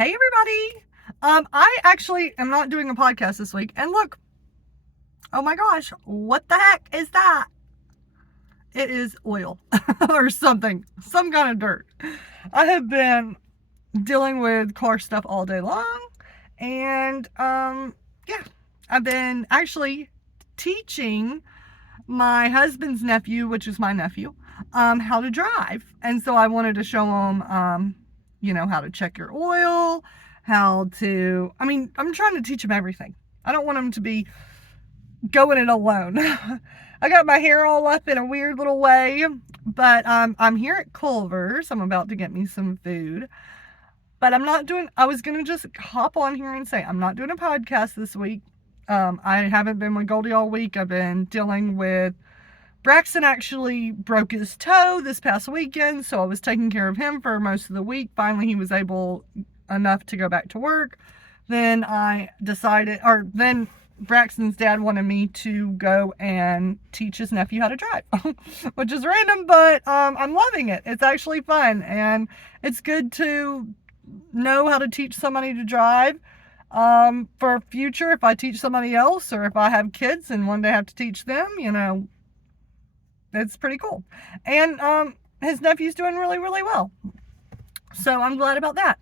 Hey everybody! I actually am not doing a podcast this week, and look, oh my gosh, what the heck is that? It is oil or something, some kind of dirt. I have been dealing with car stuff all day long, and yeah, I've been actually teaching my husband's nephew, which is my nephew, how to drive. And so I wanted to show him, how to check your oil, I'm trying to teach him everything. I don't want him to be going it alone. I got my hair all up in a weird little way, but I'm here at Culver's. I'm about to get me some food. But I was going to just hop on here and say, I'm not doing a podcast this week. I haven't been with Goldie all week. I've been dealing with Braxton actually broke his toe this past weekend, so I was taking care of him for most of the week. Finally, he was able enough to go back to work. Then then Braxton's dad wanted me to go and teach his nephew how to drive, which is random, but I'm loving it. It's actually fun, and it's good to know how to teach somebody to drive. For future, if I teach somebody else, or if I have kids and one day have to teach them, it's pretty cool. And his nephew's doing really, really well. So I'm glad about that.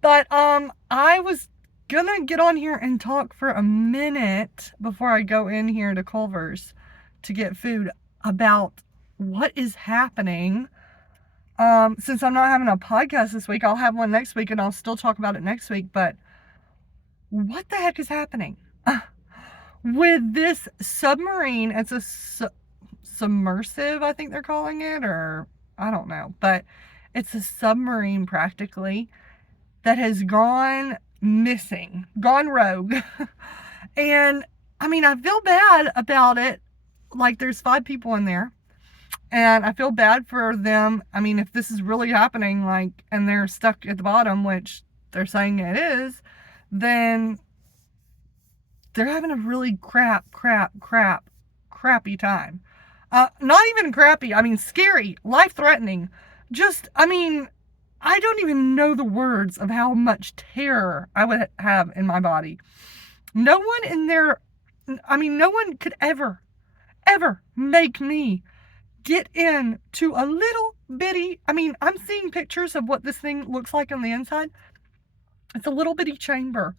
But I was gonna get on here and talk for a minute before I go in here to Culver's to get food about what is happening. Since I'm not having a podcast this week, I'll have one next week and I'll still talk about it next week. But what the heck is happening with this submarine? It's a submersive, I think they're calling it, or I don't know, but it's a submarine practically that has gone missing, gone rogue. And I feel bad about it. Like, there's 5 people in there, and I feel bad for them. If this is really happening, and they're stuck at the bottom, which they're saying it is, then they're having a really crappy time. Not even crappy, scary, life-threatening. I don't even know the words of how much terror I would have in my body. No one could ever make me get into a little bitty, I'm seeing pictures of what this thing looks like on the inside. It's a little bitty chamber.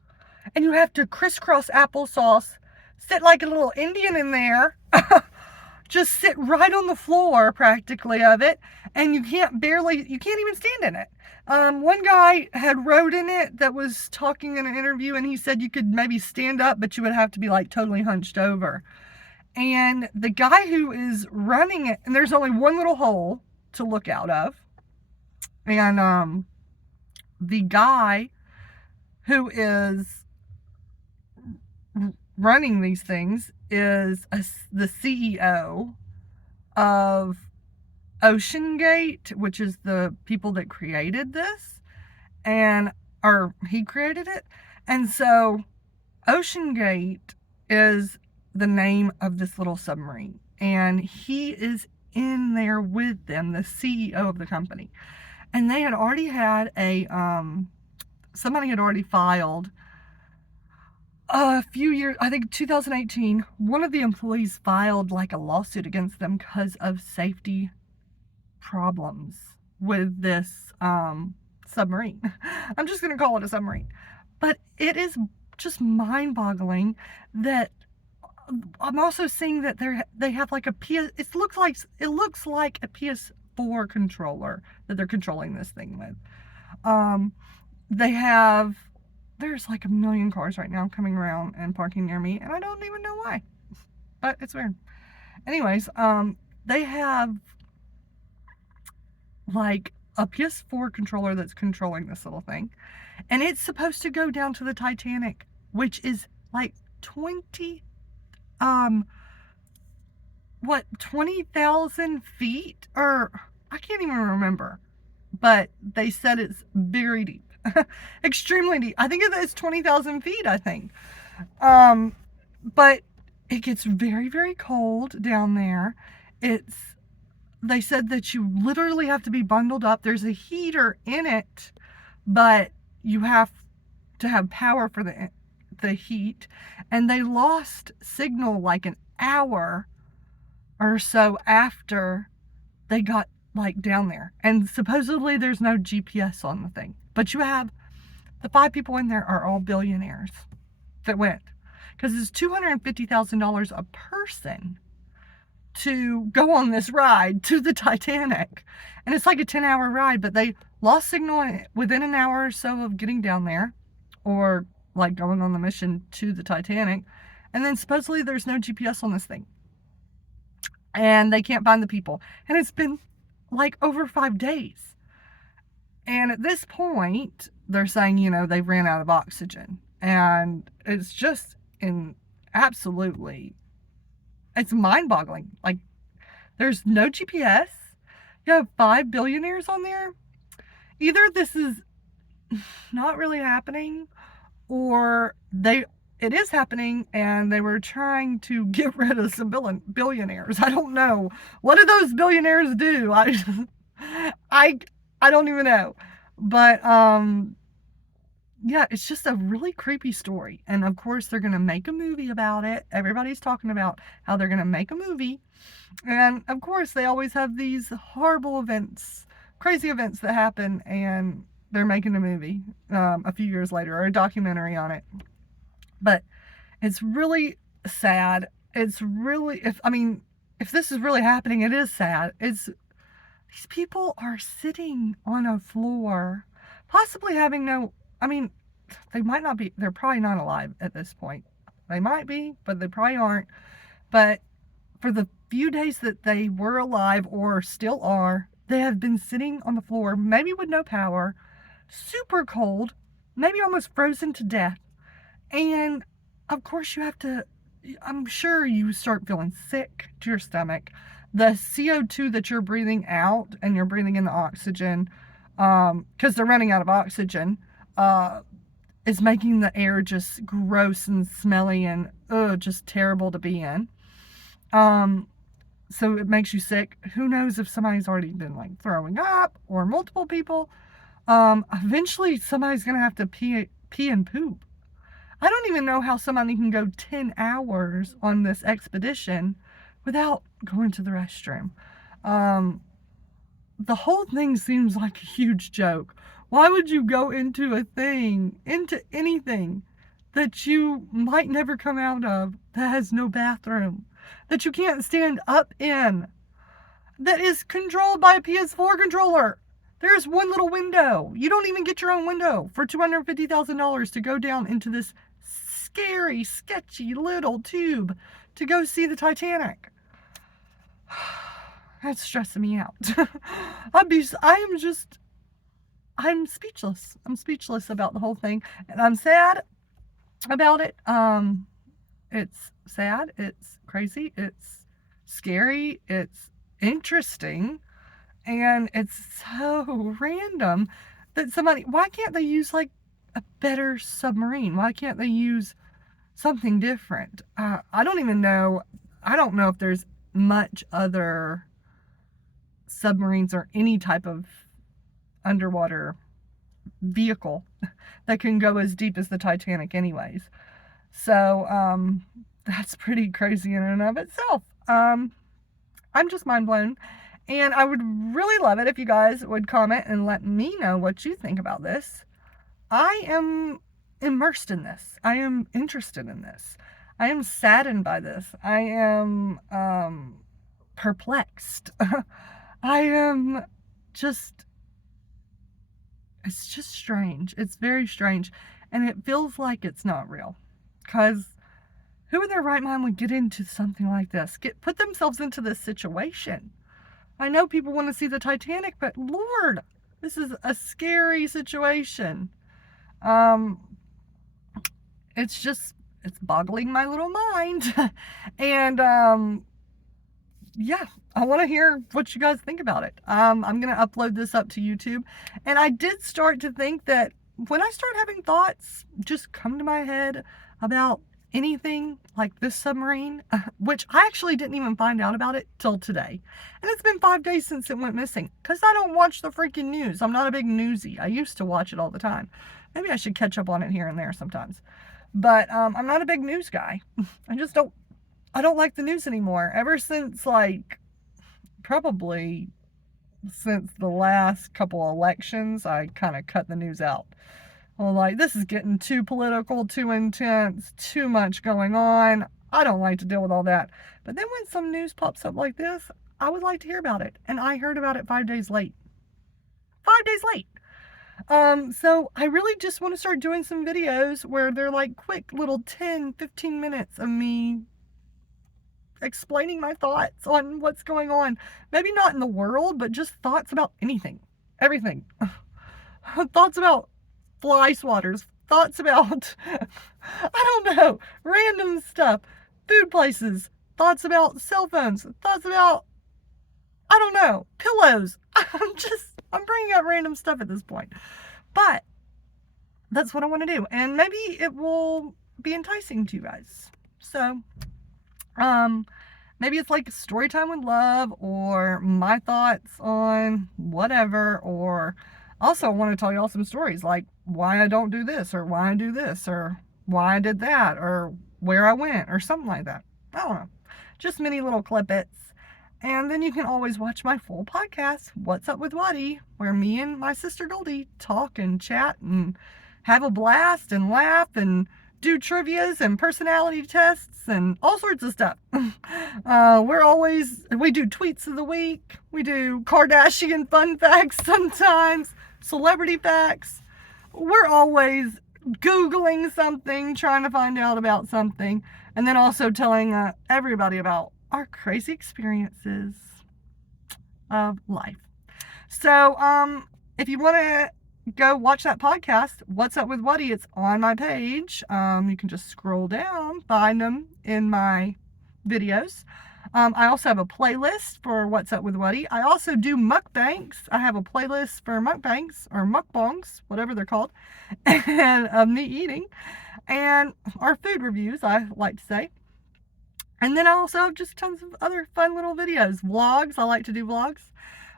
And you have to crisscross applesauce, sit like a little Indian in there, just sit right on the floor practically of it, and you can't even stand in it. One guy had rode in it that was talking in an interview, and he said you could maybe stand up, but you would have to be totally hunched over. And the guy who is running it, and there's only one little hole to look out of, and the guy who is running these things is the CEO of OceanGate, which is the people that created this, or he created it. And so OceanGate is the name of this little submarine, and he is in there with them, the CEO of the company. And they had already had somebody had already filed a few years, I think 2018, one of the employees filed a lawsuit against them because of safety problems with this submarine. I'm just going to call it a submarine. But it is just mind-boggling that I'm also seeing that they have it looks like a PS4 controller that they're controlling this thing with. There's a million cars right now coming around and parking near me, and I don't even know why, but it's weird. Anyways, they have a PS4 controller that's controlling this little thing, and it's supposed to go down to the Titanic, which is 20,000 feet, or I can't even remember, but they said it's very deep. Extremely deep. I think it's 20,000 feet, I think. But it gets very, very cold down there. They said that you literally have to be bundled up. There's a heater in it, but you have to have power for the heat, and they lost signal like an hour or so after they got like down there. And supposedly there's no GPS on the thing. But you have the 5 people in there are all billionaires that went. Because it's $250,000 a person to go on this ride to the Titanic. And it's like a 10-hour ride, but they lost signal within an hour or so of getting down there, or like going on the mission to the Titanic. And then supposedly there's no GPS on this thing. And they can't find the people. And it's been like over 5 days. And at this point, they're saying, they've ran out of oxygen. And it's just it's mind-boggling. Like, there's no GPS. You have 5 billionaires on there. Either this is not really happening, or it is happening and they were trying to get rid of some billionaires. I don't know. What do those billionaires do? I don't even know. But yeah, it's just a really creepy story. And of course they're going to make a movie about it. Everybody's talking about how they're going to make a movie. And of course they always have these horrible events, crazy events that happen, and they're making a movie a few years later, or a documentary on it. But it's really sad. It's really, if this is really happening, it is sad. These people are sitting on a floor, possibly having they might not be, they're probably not alive at this point. They might be, but they probably aren't. But for the few days that they were alive, or still are, they have been sitting on the floor, maybe with no power, super cold, maybe almost frozen to death. And of course I'm sure you start feeling sick to your stomach. The CO2 that you're breathing out, and you're breathing in the oxygen, because they're running out of oxygen, is making the air just gross and smelly and just terrible to be in. So it makes you sick. Who knows if somebody's already been like throwing up, or multiple people. Eventually somebody's going to have to pee and poop. I don't even know how somebody can go 10 hours on this expedition without going to the restroom. The whole thing seems like a huge joke. Why would you go into anything that you might never come out of, that has no bathroom, that you can't stand up in, that is controlled by a PS4 controller? There's one little window. You don't even get your own window for $250,000 to go down into this scary, sketchy little tube to go see the Titanic. That's stressing me out. I'm speechless. I'm speechless about the whole thing, and I'm sad about it. It's sad, it's crazy, it's scary, it's interesting, and it's so random that why can't they use like a better submarine? Why can't they use something different? I don't even know. I don't know if there's much other submarines or any type of underwater vehicle that can go as deep as the Titanic anyways. So that's pretty crazy in and of itself. I'm just mind blown, and I would really love it if you guys would comment and let me know what you think about this. I am immersed in this. I am interested in this. I am saddened by this. I am perplexed. I am just, it's just strange. It's very strange. And it feels like it's not real. Because who in their right mind would get into something like this? Put themselves into this situation. I know people want to see the Titanic, but Lord, this is a scary situation. It's boggling my little mind. And yeah, I want to hear what you guys think about it. I'm going to upload this up to YouTube. And I did start to think that when I start having thoughts just come to my head about anything like this submarine, which I actually didn't even find out about it till today. And it's been 5 days since it went missing, because I don't watch the freaking news. I'm not a big newsie. I used to watch it all the time. Maybe I should catch up on it here and there sometimes. But I'm not a big news guy. I don't like the news anymore. Ever since, like, probably since the last couple elections, I kind of cut the news out. Well, like, this is getting too political, too intense, too much going on. I don't like to deal with all that. But then when some news pops up like this, I would like to hear about it. And I heard about it 5 days late. 5 days late. So I really just want to start doing some videos where they're like quick little 10, 15 minutes of me explaining my thoughts on what's going on. Maybe not in the world, but just thoughts about anything. Everything. Thoughts about fly swatters. Thoughts about, I don't know, random stuff. Food places. Thoughts about cell phones. Thoughts about, I don't know, pillows. I'm bringing up random stuff at this point. But that's what I want to do. And maybe it will be enticing to you guys. So, maybe it's like story time with love, or my thoughts on whatever, or also I want to tell y'all some stories, like why I don't do this, or why I do this, or why I did that, or where I went, or something like that. I don't know. Just mini little clippets. And then you can always watch my full podcast, What's Up with Waddy, where me and my sister Goldie talk and chat and have a blast and laugh and do trivias and personality tests and all sorts of stuff. We do tweets of the week. We do Kardashian fun facts sometimes, celebrity facts. We're always Googling something, trying to find out about something, and then also telling everybody about our crazy experiences of life. So, if you want to go watch that podcast, What's Up with Waddy, it's on my page. You can just scroll down, find them in my videos. I also have a playlist for What's Up with Waddy. I also do mukbangs. I have a playlist for mukbangs, or mukbangs, whatever they're called, and of me eating, and our food reviews, I like to say. And then I also have just tons of other fun little videos. Vlogs. I like to do vlogs.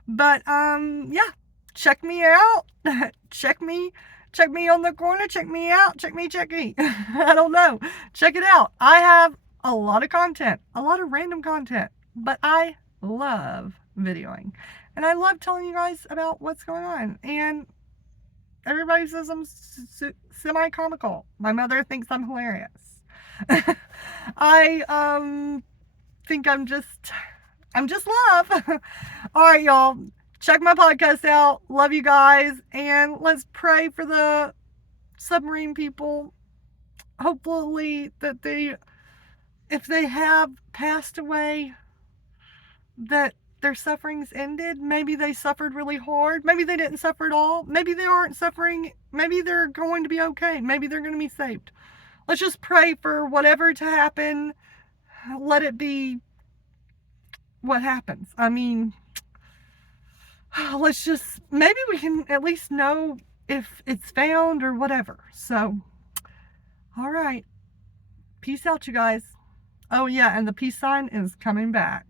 But, yeah. Check me out. Check me on the corner. Check me out. Check me. I don't know. Check it out. I have a lot of content. A lot of random content. But I love videoing. And I love telling you guys about what's going on. And everybody says I'm semi-comical. My mother thinks I'm hilarious. I think I'm just love. All right, y'all, check my podcast out. Love you guys, and let's pray for the submarine people. Hopefully that if they have passed away, that their sufferings ended. Maybe they suffered really hard. Maybe they didn't suffer at all. Maybe they aren't suffering. Maybe they're going to be okay. Maybe they're going to be saved. Let's just pray for whatever to happen. Let it be what happens. I mean, maybe we can at least know if it's found or whatever. So, all right. Peace out, you guys. Oh, yeah, and the peace sign is coming back.